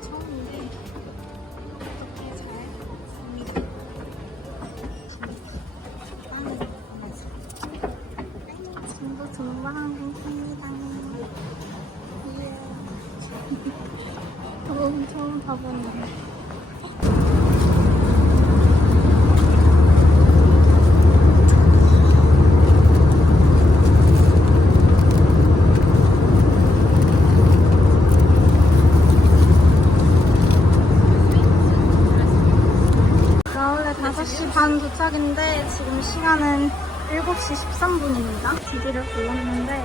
처음인데. 어떻게 잘 갔습니다. 빵을 먹어야지. 친구 동방입니다. 예. 처음 처음 봐보네. 나 원래 5시 반 도착인데 시간은 7시 13분입니다. 디디를 불렀는데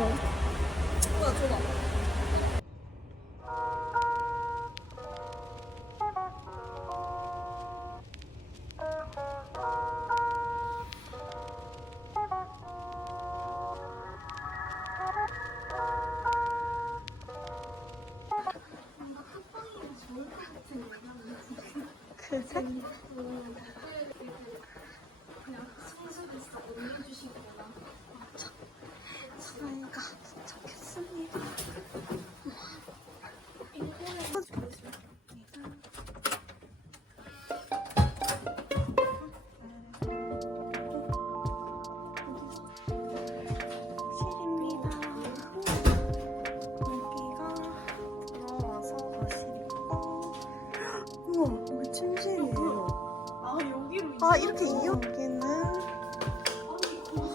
그래? 침실이에요. 아 여기로 아 이렇게 이어 여기는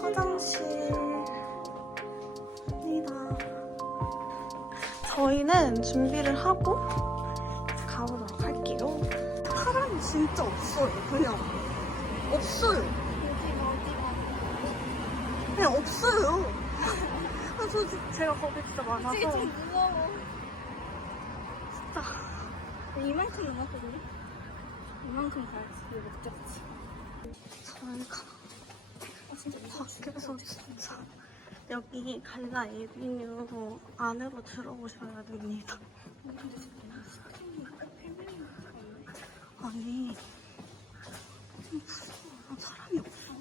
화장실입니다. 저희는 준비를 하고 가보도록 할게요. 사람이 진짜 없어요. 그냥 없어요. 그냥 없어요. 아, 저 제가 겁이 진짜 많아서 되게 좀 무서워 진짜 이만큼 남았거든요? 이만큼 가야지 이거 목적지 저희가 밖에서 진짜 여기 갈라 에비뉴 안으로 들어오셔야 됩니다. 아니 좀 무서워. 사람이 없어.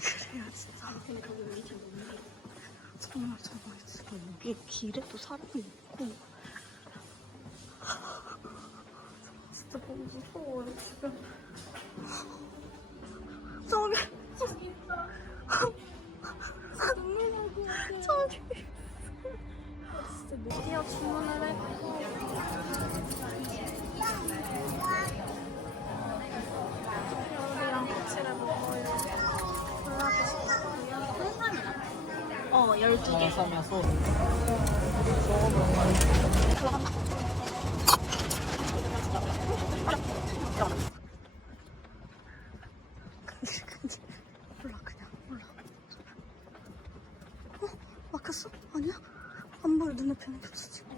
그래요 진짜. 정말 정말 지금 여기 길에도 사람이 있고 진짜 너무 무서워요 지금. 저기. 저기. 있다 눈물 나고 저기. 진짜 뭐 드디어 주문을 했고. 요리랑 꼬치를 먹어요 골라주세요. 어 12개. 싸면서 몰라 그냥 몰라 어? 막혔어? 아니야? 안 보여 눈앞에 게 없어 지금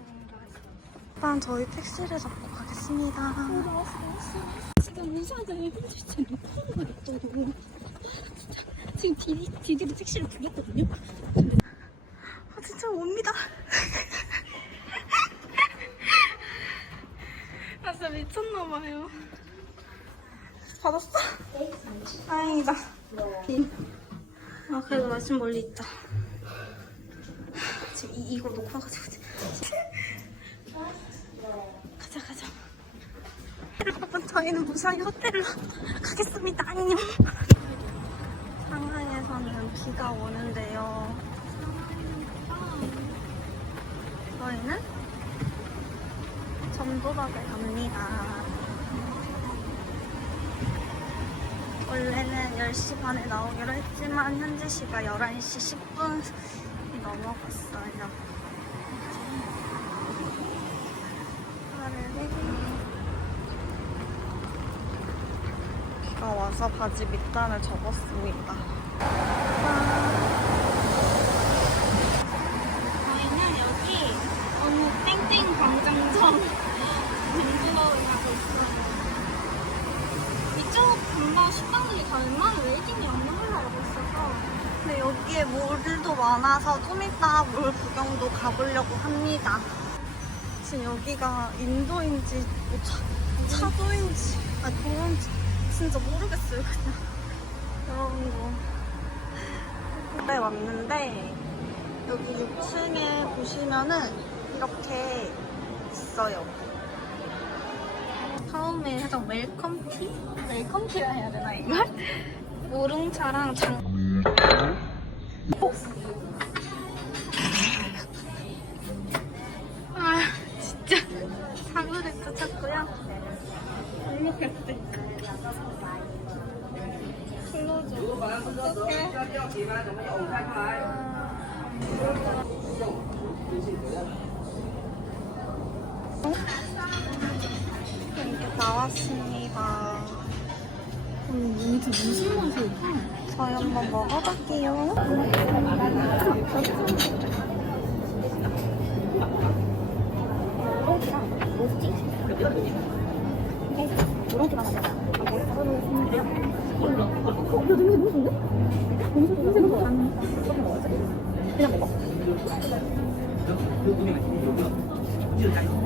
일단 저희 택시를 잡고 가겠습니다. 지금 무사하잖아요 힘들지 못하는 거 있다고 지금 디디, 디디로 택시를 불렀거든요. 아 진짜 옵니다 아 진짜 미쳤나봐요. 받았어? 다행이다. 아 그래도 마침 멀리 있다. 지금 이, 이거 놓고 와가지고 가자 가자 여러분 저희는 무사히 호텔로 가겠습니다 안녕 상하이에서는 비가 오는데요 저희는 전도박을 갑니다. 원래는 10시 반에 나오기로 했지만 현재 시가 11시 10분이 넘어갔어요. 하늘이 비가 와서 바지 밑단을 접었습니다. 저희는 여기 어느 땡땡 광장점 공부를 하고 있어요. 이쪽 금방 식당들이 다 웬만한 웨이팅이 없는 걸로 알고 있어서 근데 여기에 물도 많아서 좀 이따 물 구경도 가보려고 합니다. 지금 여기가 인도인지 뭐 차, 차도인지 아 도인지 진짜 모르겠어요 그냥 여러분 뭐 네, 왔는데 여기 6층에 보시면은 이렇게 있어요. 처음에 살짝 웰컴티? 웰컴티라 해야 되나 이걸? 우릉차랑 장... 아 저희 한번 먹어볼게요. 그냥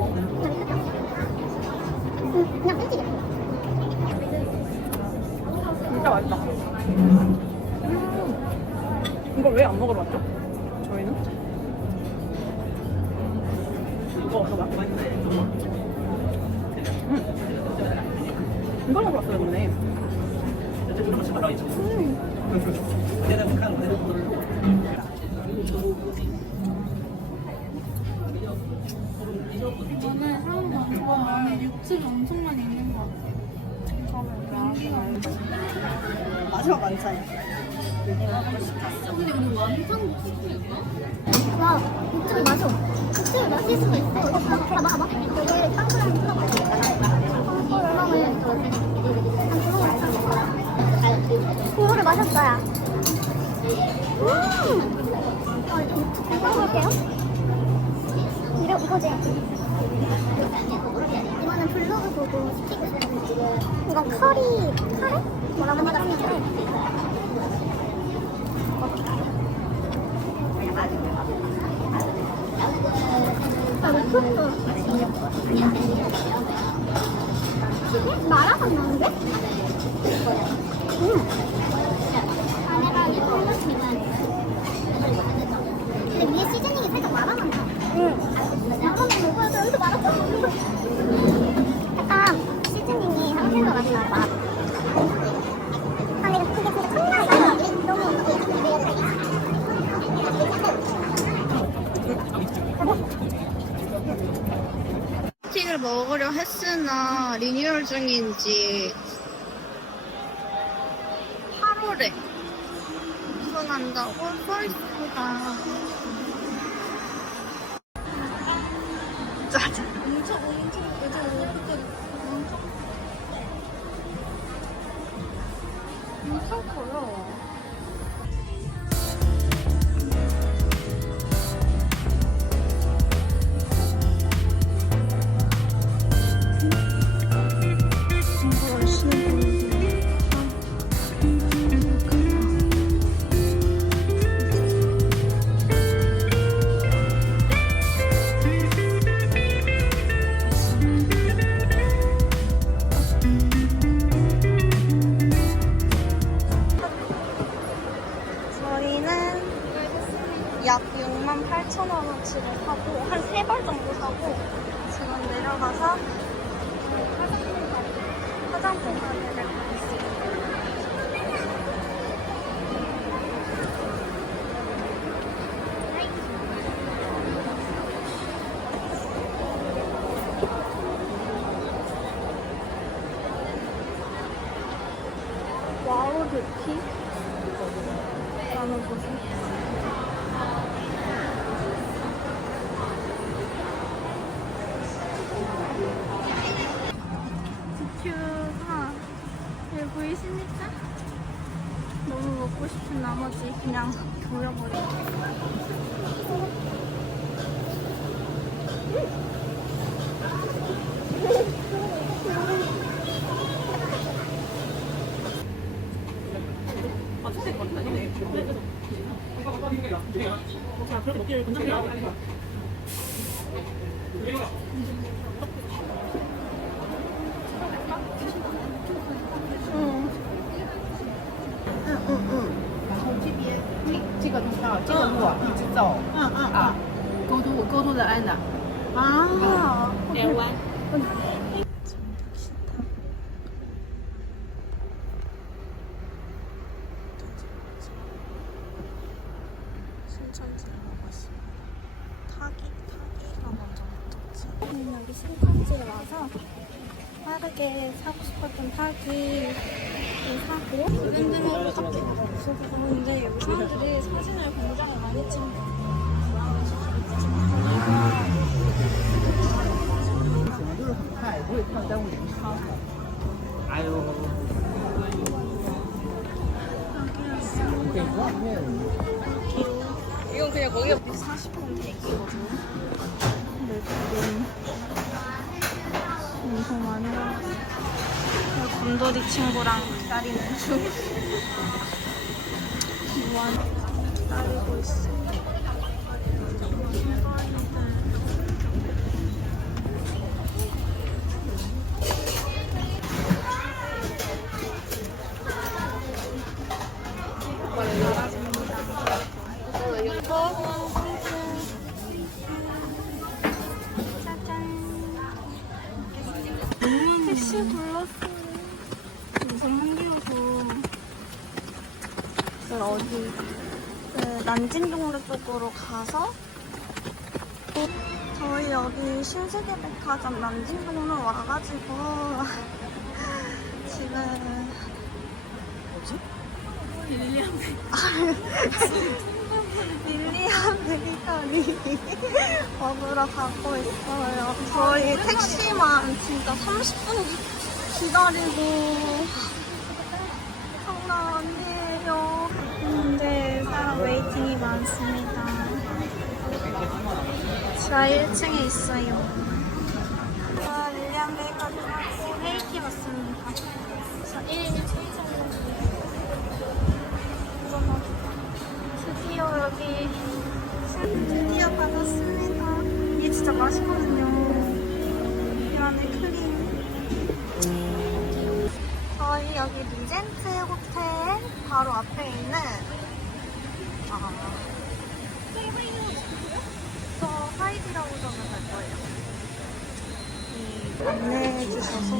근데 이거 완전 와, 육즙이 맞아. 육즙이 마실 수가 있어. 봐봐, 봐봐. 이게 빵꾸랑 풀어가야 빵꾸를 한 국물을 마셨어요. 음! 어, 육즙 먹어볼게요. 이거, 이거지? 이거는 블로그 보고 시키고 싶어서. 이건 커리, 카레? 뭐라고 하냐면 마라맛 중 그냥 돌려버리고 아, 아니네. 자, 그렇게 먹기를. 응. 여기 신천지에 와서 빠르게 사고 싶었던 타기를 사고 브랜드로 밖에 없어서 그런데 여기 사람들이 사진을 공장을 많이 찍는거 이건 그냥 거기가 140분 되기거든요. 엄청 많이 나왔어요. 곰돌이 친구랑 기다리는 중. 무한 기다리고 있어 난징동로 쪽으로 가서 또 저희 여기 신세계 백화점 난징동로 와가지고 지금 뭐지? 릴리안 베이커리 먹으러 가고 있어요. 저희 택시만 진짜 30분 기다리고 장난 아니에요. 근데 사람 웨이팅이 많습니다. 지하 1층에 있어요. 아, 릴리안 베이커리 하고 헬키 왔습니다. 저 1인 7층 드디어 여기 드디어 받았습니다. 이게 진짜 맛있거든요. 이 안에 크림. 저희 여기 리젠트 호텔 바로 앞에 있는 아, 저 하이디라고 저는 갈 거예요. 이 안내해 주셔서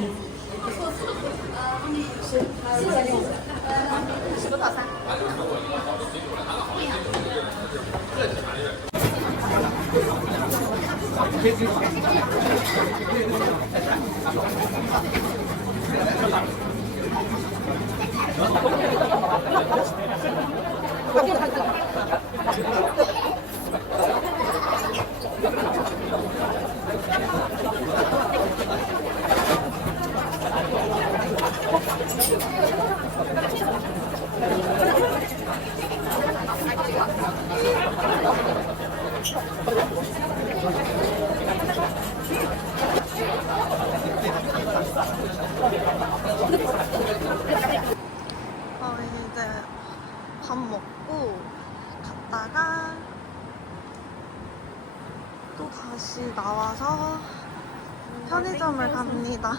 저희 이제 밥 먹고 갔다가 또 다시 나와서 편의점을 갑니다.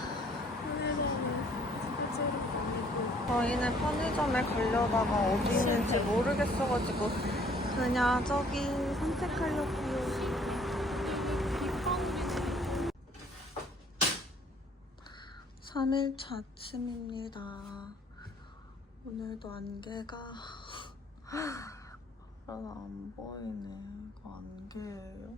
저희는 편의점에 가려다가 어디 있는지 모르겠어가지고 그냥 저기 선택하려고요. 삼일차 아침입니다. 오늘도 안개가 하나 안 보이네. 이거 안개예요.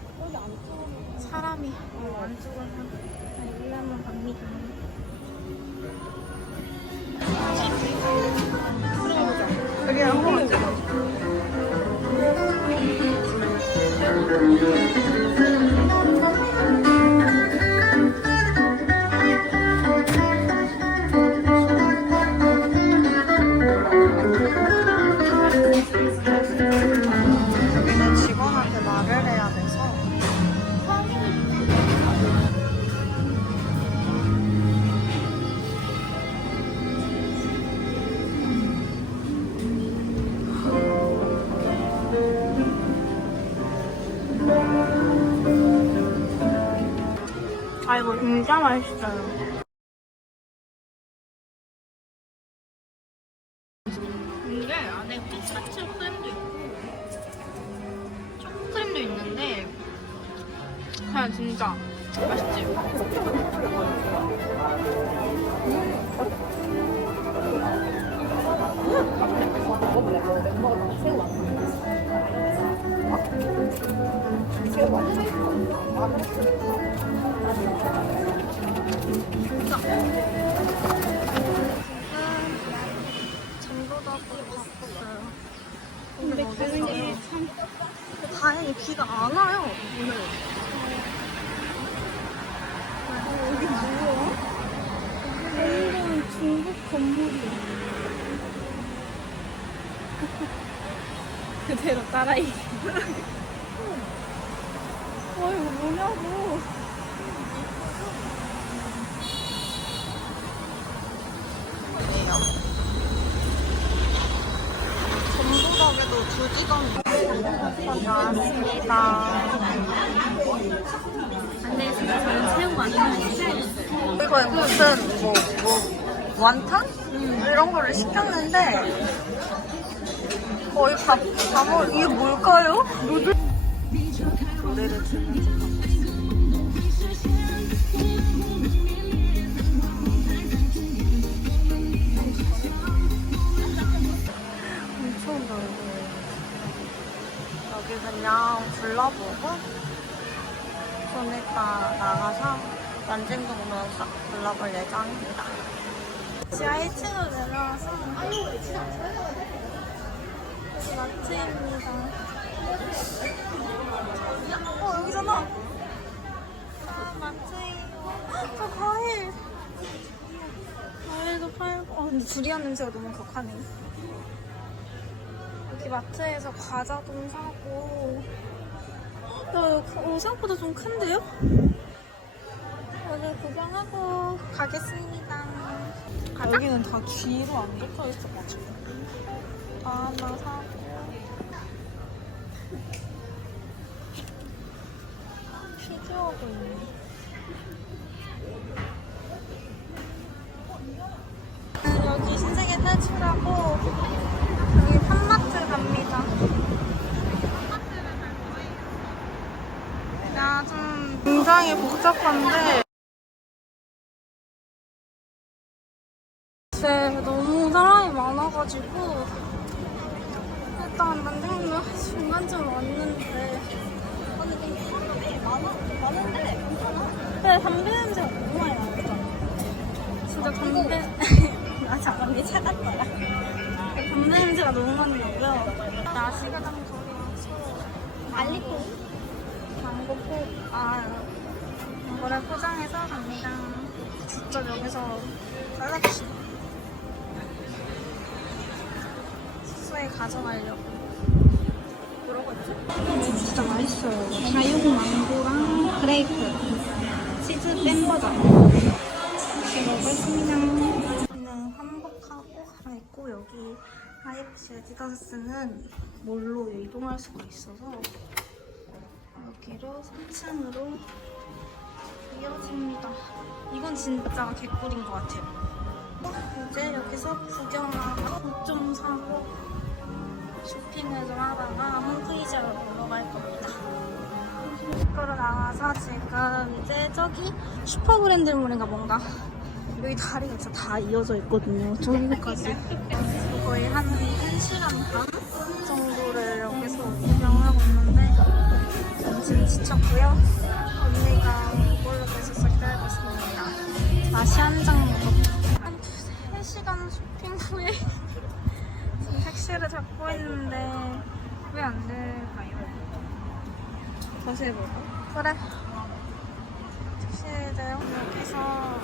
사람이 어, 안 죽어서 일하면 갑니다. 여기 한번 이거 진짜 맛있어요. 건물이야. 그대로 따라이. 와 이거 뭐냐고. 전부덕에도 두지점 나왔습니다. 진짜 저는 시켜야겠어요. 이거 무슨 뭐, 뭐 완탕? 이런 거를 시켰는데 거의 다, 다 먹, 이게 뭘까요? 누들? 노래를 듣는지 엄청 넓어요. 여기 그냥 둘러보고 좀 이따 나가서 난징동으로 싹 둘러볼 예정입니다. 지하 1층으로 내려와서 여기 마트입니다. 어 여기잖아. 아 마트예요. 저 과일. 과일도 팔고. 어 근데 두리안 냄새가 너무 격하네. 여기 마트에서 과자도 사고. 야, 어, 생각보다 좀 큰데요? 여기 구경하고 가겠습니다. 여기는 다 뒤로 안 붙어 있어가지고. 아, 하나 사고. 피규어도 있네. 여기 신세계 탈출하고 여기 팜마트 갑니다. 야, 좀 굉장히 복잡한데 숙소에 가져가려고 했지? 이거 진짜 맛있어요 자육 망고랑 그레이프 치즈 뺀 버전 이렇게 먹었습니다 저는 환복하고 갈아입고 여기 IFC 에디다스는 몰로 이동할 수가 있어서 여기로 3층으로 이어집니다. 이건 진짜 개꿀인 것 같아요. 이제 여기서 구경하고 옷 좀 사고 쇼핑을 좀 하다가 홈페이지로 보러 갈 겁니다. 밖으로 나와서 지금 이제 저기 슈퍼브랜드몰인가 뭔가 여기 다리가 진짜 다 이어져 있거든요. 저기까지 거의 한 1시간 반 정도를 여기서 구경하고 있는데 지금 지쳤고요. 언니가 이걸로 계속 기다리고 있습니다. 다시 한 장 먹고 한 두세 시간 쇼핑 후에 택시를 잡고 있는데 왜 안 될까요? 다시 해볼까? 그래. 택시를 여기서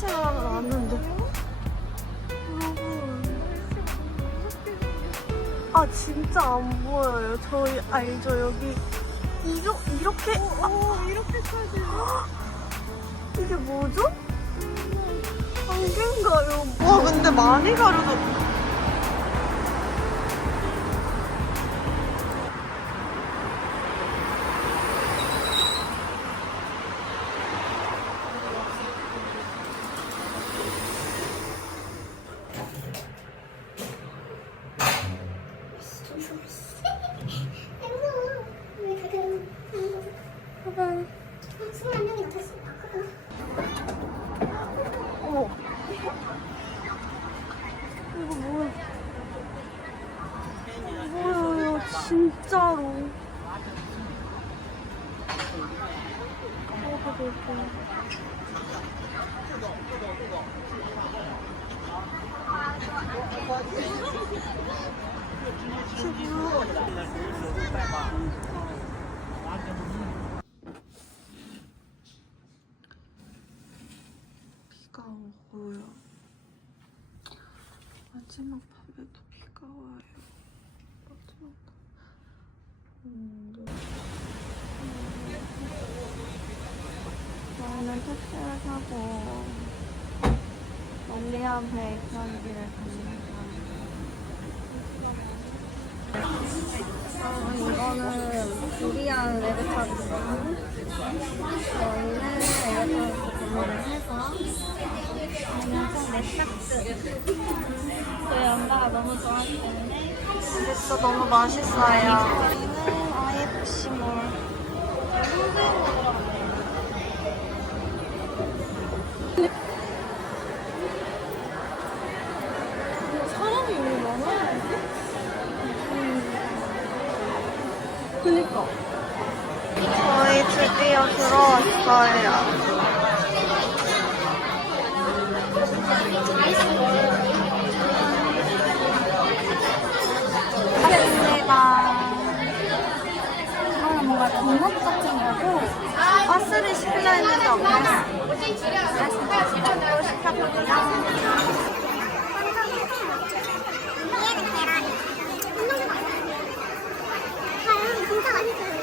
산책을 하러 왔는데 아 진짜 안 보여요. 저희 알죠 여기 이러, 이렇게 아, 이렇게까지 이게 뭐죠? 안개인가요? 와 근데 많이 가려져 여러분 스물한 명이 나탔어. 어머. 이거 뭐야? 뭐야, 진짜로. 어, 되게 예뻐. 비가 오고요. 마지막 밤에도 비가 와요. 마지막 밤. 음, 네. 저희는 택시를 타고 멀리한 백현기를 갑니다. 아, 이거는 두리안 레드타르트. 저희는 레드타르트 구매를 해서 그냥 넷삭스. 저희 엄마가 너무 좋아하기 때문에 근데 진짜 너무 맛있어요. 저희는 IFC몰. 됐습니다. 이거는 뭔가 도넛 같은 거고 버스를 시키려 했는데 없네. 먹고 싶었거든요. 과연 진짜 맛있어요.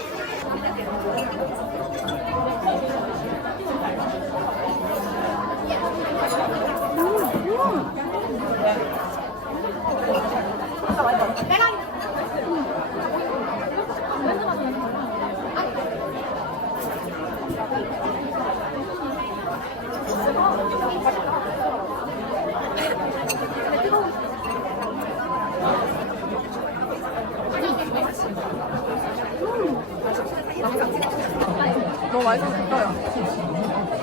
너무 맛있어서 좋아요.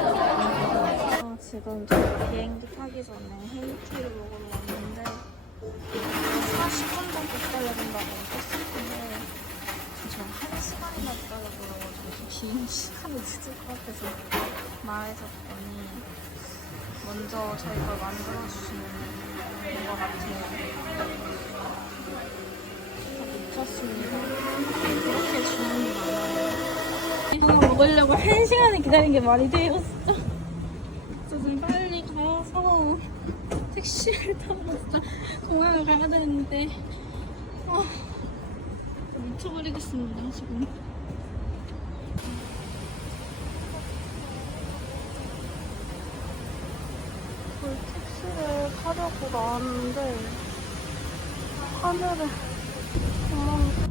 아, 지금 저 비행기 타기 전에 햄티를 먹으러 왔는데 40분 정도 기다려야 된다고 했었는데 저 1시간이나 기다려 보여가지고 비행 시간이 늦을 것 같아서 말해줬더니 먼저 저희 걸 만들어주시는 것 같아요. 미쳤습니다. 이렇게 주문이 많아요. 이거 먹으려고 한 시간을 기다린 게 말이 돼요, 진짜. 저 지금 빨리 가서 택시를 타고 진짜 공항을 가야 되는데, 아, 미쳐버리겠습니다 지금 저희 택시를 타려고 나왔는데 하늘에 구멍이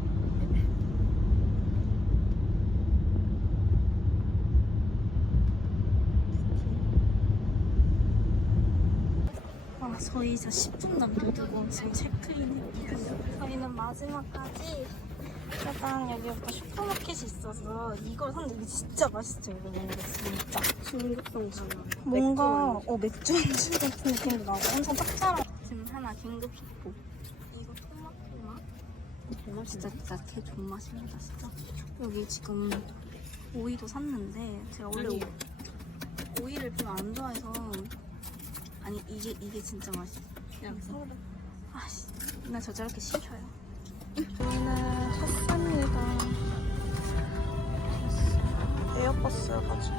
저희 이제 10분 남겨두고 지금 체크인 했고요. 저희는 마지막까지 일단 여기부터 슈퍼마켓이 있어서 이걸 샀는데 이게 진짜 맛있어요. 이거 먹는 게 진짜. 강한. 뭔가 어 맥주 안주 같은 느낌도 나고 엄청 짭짤한. 지금 하나 긴급 슈퍼. 이거 토마토 맛? 진짜 진짜 개 좋은 맛입니다 진짜. 여기 지금 오이도 샀는데 제가 원래. 오- 오이를 별로 안 좋아해서 아니 이게 이게 진짜 맛있어. 여기서. 아씨, 나 저 저렇게 시켜요. 저희는 샀습니다. 에어버스 가지고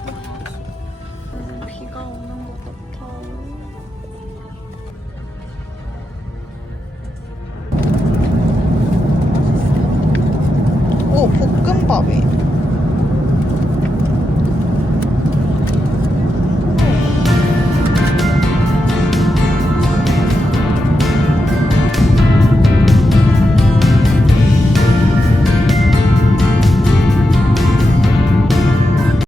음, 비가 오는 것 같아. 오 볶음밥이